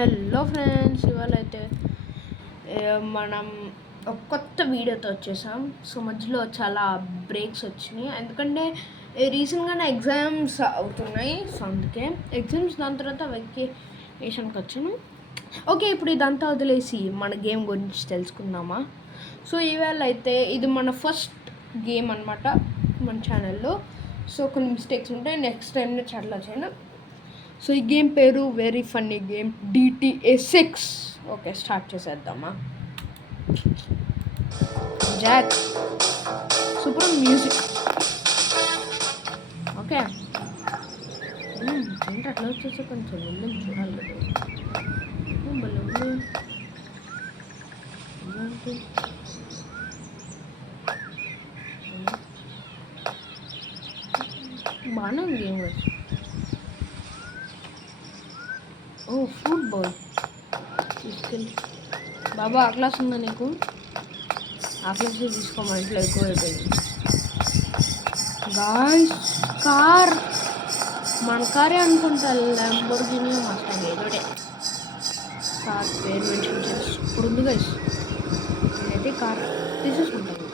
Hello friends, ఇవాళ అయితే మనం ఒక కొత్త వీడియోతో వచ్చేసాం. సో మధ్యలో చాలా బ్రేక్స్ వచ్చినాయి, ఎందుకంటే రీసెంట్గానే ఎగ్జామ్స్ అవుతున్నాయి. సో అందుకే ఎగ్జామ్స్ దాని తర్వాత వెకేషన్కి వచ్చాను. ఓకే, ఇప్పుడు ఇదంతా వదిలేసి మన గేమ్ గురించి తెలుసుకుందామా. సో ఇవాళ అయితే ఇది మన ఫస్ట్ గేమ్ అనమాట మన ఛానల్లో. సో కొన్ని మిస్టేక్స్ ఉంటాయి, నెక్స్ట్ టైం చాలా చేయను. సో ఈ గేమ్ పేరు very funny game GTA 6. Okay, start చేసేద్దామా. జాక్ సూపర్ మ్యూజిక్. ఓకే, ఏంటి అట్లా వచ్చేసి కొంచెం ముందు చూడాలి కదా. బాగానే ఉంది గేమ్. ఓ ఫుట్బాల్ తీసుకెళ్ళి బాబా, ఆ క్లాస్ ఉందా నీకు? ఆ క్లాస్ తీసుకో, మా ఇంట్లో ఎక్కువ అయిపోయింది. గాయ్స్, కార్ మన కారే అనుకుంటా, ల్యాంబోర్గిని మస్టాంగ్ ఏదోటే కార్ పేరు మెన్షన్ చేసి ఇప్పుడు ఉంది గైస్. నేనైతే కార్ తీసేసుకుంటాను.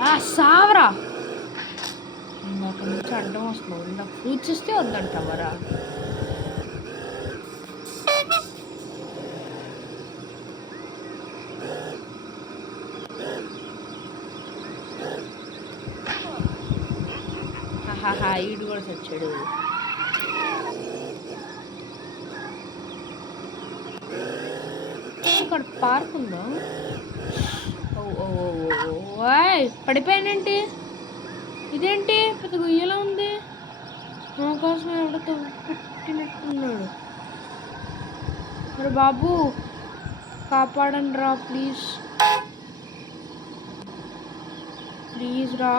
ఇంకా సావరా, ఇందాక నుంచి అడ్డం వస్తున్నావు. ఇందాక ఫ్రూట్స్ ఇస్తే వద్దంటావరా? ఈడు కూడా చచ్చాడు. ఇక్కడ పార్క్ ఉందా? పడిపోయానంటే ఇదేంటి పెద్ద గుయ్యలా ఉంది. నా కోసం ఎవరితో పెట్టినట్టున్నాడు. అరే బాబు, కాపాడండి రా, ప్లీజ్ ప్లీజ్ రా.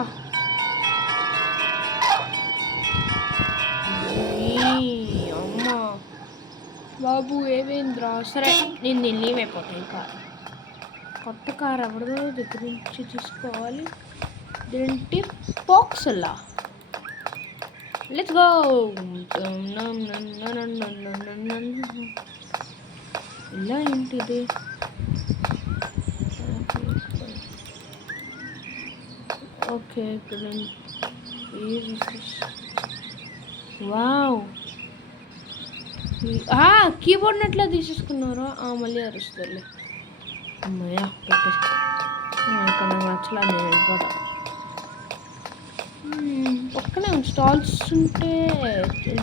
అమ్మా బాబు, ఏమైందిరా? సరే నేను లీవ్ అయిపోతాయి. కార్ కొత్త కార్ ఎవరిదో దగ్గర నుంచి తీసుకోవాలి. ఇదేంటి పోక్సల్లా? Let's go. ఇలా ఏంటిది? ఓకే, ఇక్కడ వావ్, కీబోర్డ్ ఎట్లా తీసేసుకున్నారో. మళ్ళీ అరుస్తుంది. అమ్మయ్యా, పెట్టేసి ఇక్కడ నాకు నచ్చలా, నేను వెళ్ళిపోతా. పక్కనే స్టాల్స్ ఉంటే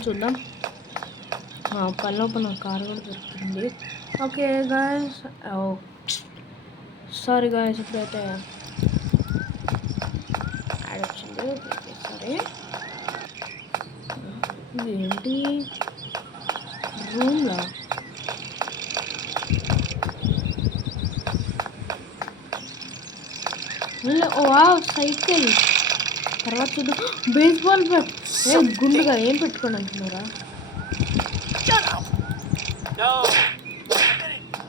చూద్దాం. పని లోపల కారు కూడా దొరుకుతుంది. ఓకే గాయస్, సారీ గాయస్, ఇప్పుడైతే యాడ్ వచ్చింది. సరే, ఇదేంటి రూమ్లా? సైకిల్. తర్వాత చూద్దాం. Baseball bat. గుండుగా ఏం పెట్టుకోండి అంటున్నారా?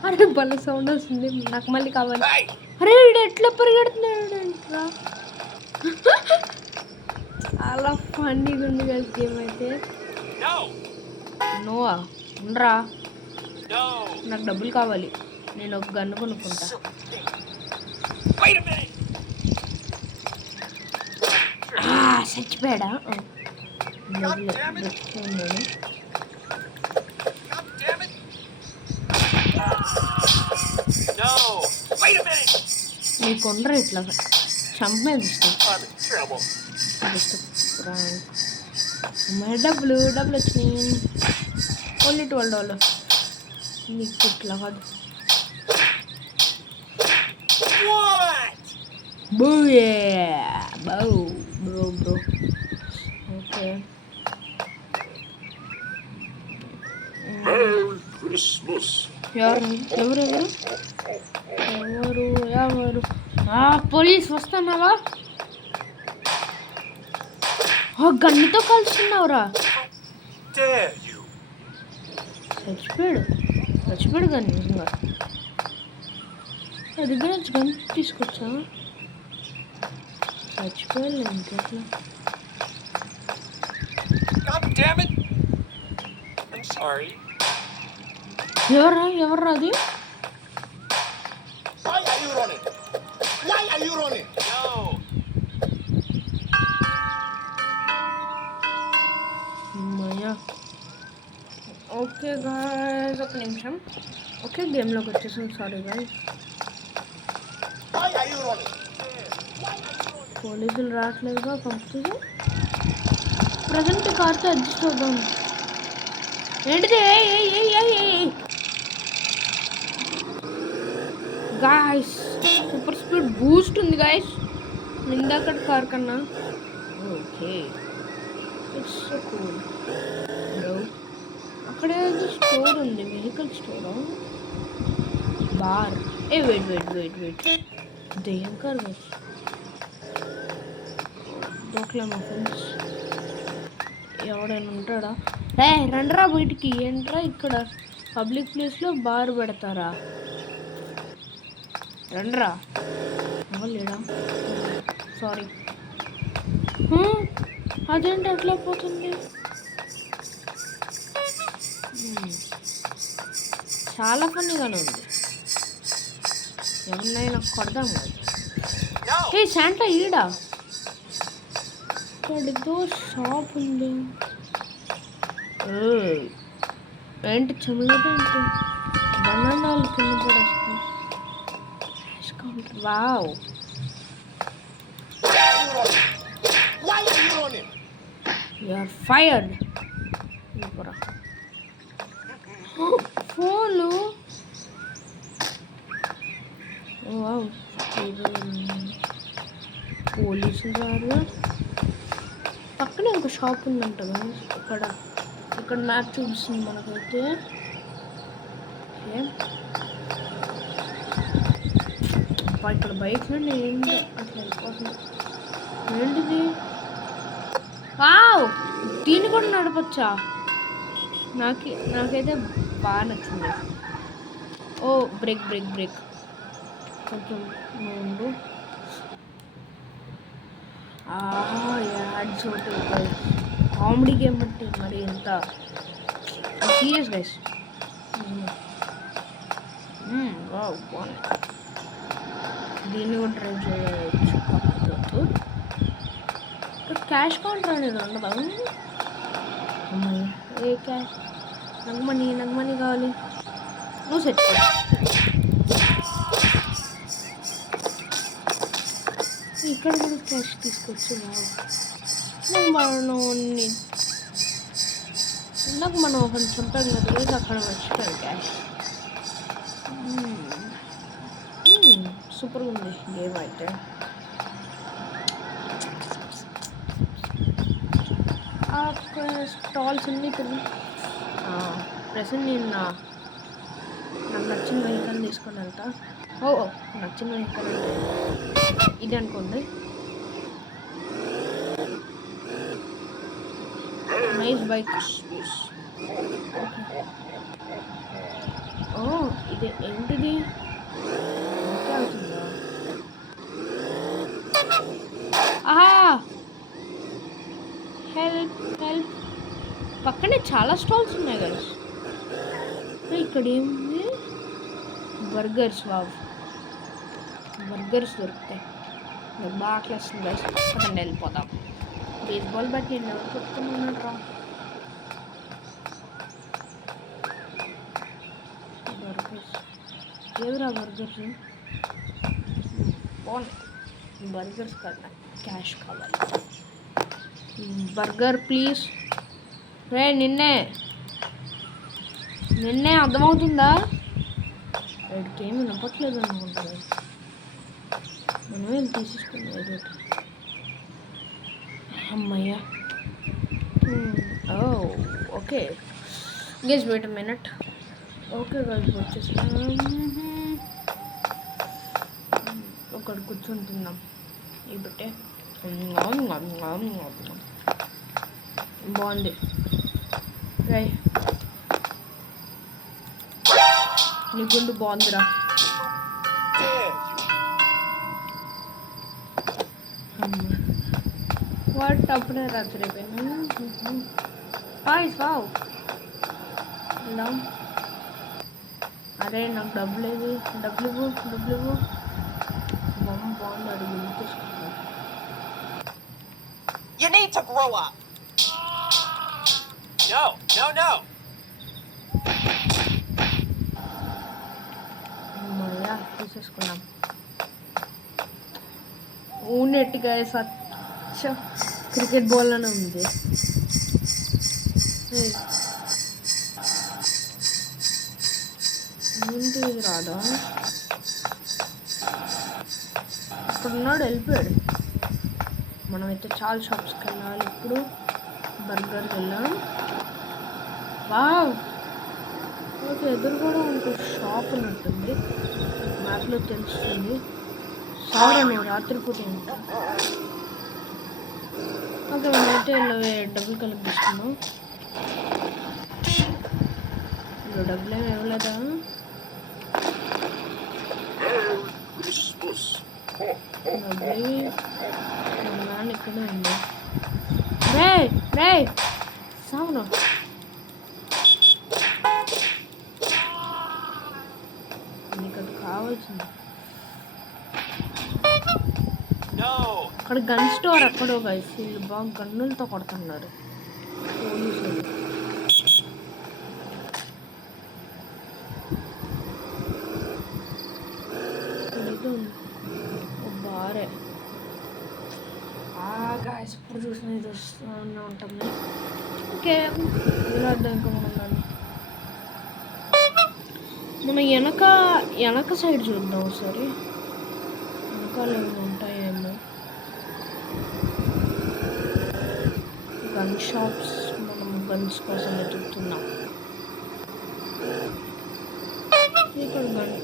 అరే భలే సౌండ్ వస్తుంది, నాకు మళ్ళీ కావాలి. అరే వీడు ఎట్లా పరిగెడుతున్నాడు అంటారా? అలా ఫన్నీగా ఉంది కదా గేమ్ అయితే. నోవా ఉండరా, నాకు డబ్బులు కావాలి, నేను ఒక గన్ను కొనుక్కుంటా. చచ్చిపోయాడా? నీకు ఉండరు ఇట్లా చంపేది. డబ్బులు వచ్చినాయి, ఓన్లీ $12. నీకు ఇట్లా కాదు. Bro okay. ఎవరు పోలీస్ వస్తున్నావా? గన్నుతో కలుస్తున్నావురా? చచ్చిపోయాడు గన్ను నిజంగా. దగ్గర నుంచి గన్ను తీసుకొచ్చా, చచ్చిపోయాడు ఇంకెట్లా? God damn it! I'm sorry. ఎవర్రా అది? ఓకే గాయ్స్, ఒక నిమిషం. ఓకే, గేమ్లోకి వచ్చేసాం. Sorry guys. పోలీసులు రావట్లేదుగా పంపితే ప్రజెంట్ కార్తో అడ్జస్ట్ అవుదాం. ఏంటిది? గాయ్స్, సూపర్ స్పీడ్ బూస్ట్ ఉంది గాయ్స్ ఇందాక కార్ కన్నా. Okay, it's so cool. అక్కడ ఏదో స్టోర్ ఉంది, వెహికల్ స్టోరా? బార్. వెయిట్ దెయ్యం కార్ గాయ్స్. దోకలే మా ఫ్రెండ్స్. ఎవడైనా ఉంటాడా? రండ్రా బయటికి. ఏంట్రా ఇక్కడ పబ్లిక్ ప్లేస్లో బార్ పెడతారా? రండ్రా. లేడా? సారీ. అదేంటి అట్లా పోతుంది? చాలా ఫన్నీగానే ఉంది. ఎవరినైనా కొడదాము. శాంటా ఈడా ఇక్కడితో షాప్ ఉంది. ఏంటి చెమలేదేంటి? బనానాలు కింద పడేస్తాయి. Wow, you are fired. ఫోన్లు. వావ్, పోలీసులు రారు. పక్కనే ఒక షాప్ ఉందంట కదా. ఇక్కడ మ్యాప్ చూపిస్తుంది మనకైతే. ఇక్కడ బైక్లో నేను అట్లా వెళ్ళిపోతుంది. ఏంటిది? వావ్, దీన్ని కూడా నడపచ్చా? నాకైతే బాగా నచ్చింది. ఓ బ్రేక్ కొంచెం ముందు. యాడ్స్ ఒకటి. కామెడీ గేమ్ అంటే మరి ఎంత సీరియస్ గైస్. బాగుంది. దీన్ని కూడా ట్రై చేయవచ్చు. కాకపోతే ఇక్కడ క్యాష్ కౌంటర్ అనేది ఉండదా? ఏ క్యాష్? నాకు మనీ కావాలి. నువ్వు సెట్. ఇక్కడ కూడా క్యాష్ తీసుకొచ్చు. మనం కొంచెం చంపాం కదా, అక్కడ మర్చిపోయాను క్యాష్. సూపర్గా ఉంది గేమ్ అయితే. అక్కడ స్టాల్స్ అన్నీ తిరిగి ప్రెసెంట్ నేను నాకు నచ్చిన వెహికల్ తీసుకొని వెళ్తా. నచ్చిన వెహికల్ అంటే ఇది అనుకోండి. Nice bike. ఇది ఏంటిది? హెల్ప్. పక్కనే చాలా స్టాల్స్ ఉన్నాయి గైస్. ఇక్కడ ఏమి బర్గర్స్. బర్గర్స్ దొరుకుతాయి. నాకు బాగా క్లాస్తుంది గైస్. అక్కడ వెళ్ళిపోతాం. బేస్బాల్ బ్యాట్ నేను ఎవరు కొట్టుకున్నాను. బర్గర్స్ ఏవిరా? బర్గర్స్ బాగున్నాయి. బర్గర్స్ కదా, క్యాష్ కావాలి. Burger please. నిన్నే అర్థమవుతుందా? వాడికి ఏమి నప్పట్లేదు అనుకుంటా. మనమే తీసేసుకున్నాం ఏదో. అమ్మయ్యా. Okay guys wait a minute. Okay guys, వచ్చేసాం. ఒకటి కూర్చుంటున్నాం. ఈ బట్టే బాగుంది. నీ గుండు బాగుందిరా. వాట్ అప్పుడే రాత్రి అయిపోయింది. వావ్, అరే నాకు డబ్బులు ఏవి, డబ్బులు ఇవ్వు, డబ్బులు ఇవ్వు. బొమ్మ బాగుంది, అది గుర్తు తీసుకుంటాను. You need to grow up. No. మళ్ళా తీసేసుకున్నాం. ఊనెట్టిగా సచ్చ క్రికెట్ బాల్ అనే ఉంది. ఏంటి ఇది రాదా? ఇక్కడున్నాడు, వెళ్ళిపోయాడు. మనమైతే చాలా షాప్స్కి వెళ్ళాలి. ఇప్పుడు బర్గర్కి వెళ్ళాం. వావ్, ఓకే, ఎదురు కూడా ఇంకో షాప్ ఉన్నట్టుంది, మ్యాప్లో తెలుస్తుంది. సారీ నువ్వు రాత్రిపూట ఉంటా. ఓకే, మనమైతే డబ్బులు కల్పిస్తున్నాం. ఇప్పుడు డబ్బులు ఏమి ఇవ్వలేదా? నాన్న ఇక్కడే ఉంది. రే సావును, నీకు అది కావాల్సింది. అక్కడ గన్ స్టోర్ ఎక్కడో గైస్, వీళ్ళు బాగా గన్నులతో కొడుతున్నారు పోలీసులు. బారే గాయస్, ఇప్పుడు చూసిన ఇది వస్తూనే ఉంటుంది. ఓకే, ఇలా ఇంకా ఉండాలి. మనం వెనక సైడ్ చూద్దాం ఒకసారి, వెనకాల ఏమైనా ఉంటాయేమో. గన్ షాప్స్, మనం గన్స్ కోసం వెతుకుతున్నాం. ఇక్కడ గన్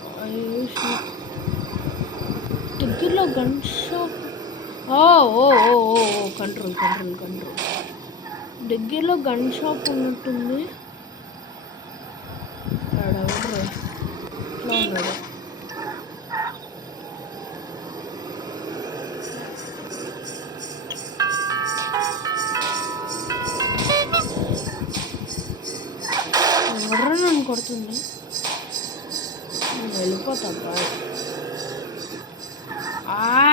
దగ్గరలో గన్ షాప్. ఓ కంట్రోల్ దగ్గరలో గన్ షాప్ ఉన్నట్టుంది. ఇట్లా ఉన్నాడు. ఎవడరా నన్ను కొడుతుంది? వెళ్ళిపోతా.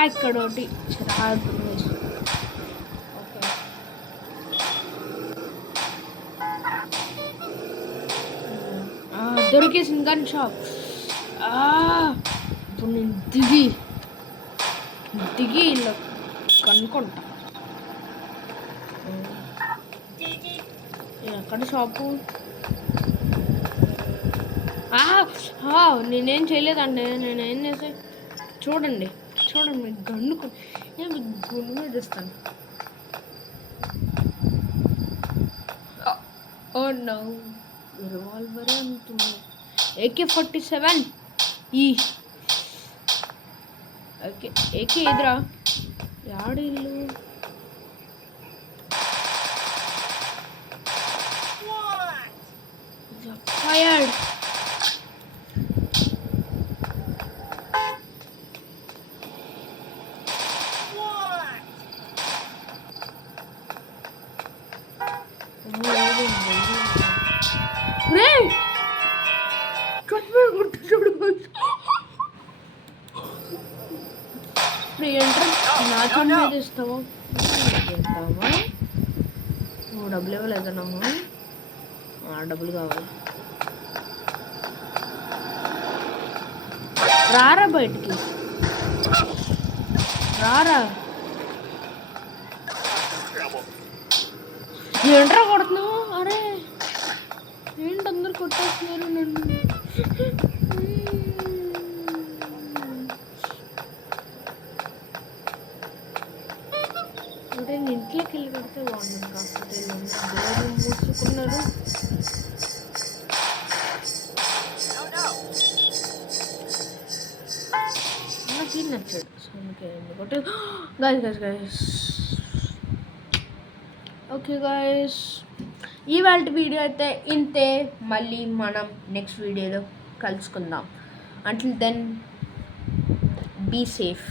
ఇక్కడ ఒకటి చిరాకు. ఓకే, దొరికేసింది గన్ షాప్. ఇప్పుడు నేను దిగి ఇలా కనుక్కుంటా. ఎక్కడ షాపు? నేనేం చేయలేదండి, నేనేం చేసా చూడండి మీకు గన్నుకు నేను మీకు గుండు మీద ఇస్తాను. ఓ నో, రివాల్వర్ అంటుంది. AK-47 ఓకే, ఏకే ఎదురా యాడిల్లు. ఫైర్డ్. నాతో మీద ఇస్తావా? నువ్వు డబ్బులు ఇవ్వలేదన్నాము. డబ్బులు కావాలి. రారా బయటికి, రారా. ఏంట్రా కొడుతున్నావు? అరే ఏంటి అందరు కొట్టేస్తున్నారు నన్ను. అంటే నేను ఇంట్లోకి వెళ్ళి పెడితే బాగుంది. కాకపోతే డోర్ మూసుకున్నారు. నాకు నచ్చాడు. సో ఎందుకంటే గాయస్ ఓకే గాయస్, ఇవాళ వీడియో అయితే ఇంతే. మళ్ళీ మనం నెక్స్ట్ వీడియోలో కలుసుకుందాం. Until then be safe.